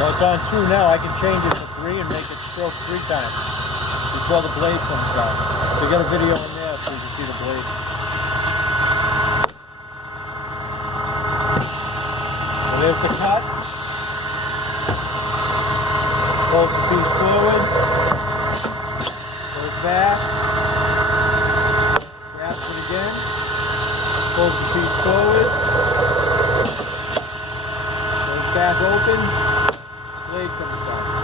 Well, it's on 2 now. I can change it to 3 and make it stroke 3 times before the blade comes down. So you got a video in there so you can see the blade. So there's the cut. Pulls the piece forward. Goes back. Grabs it again. Pulls the piece forward. Goes back open. Blade comes down.